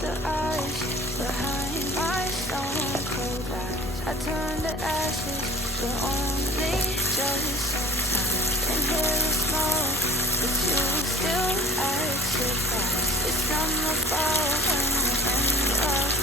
the ice behind my stone cold eyes. I turn to ashes, but only just sometimes. Inhale the smoke, but you still act surprised. It's not my fault when you end up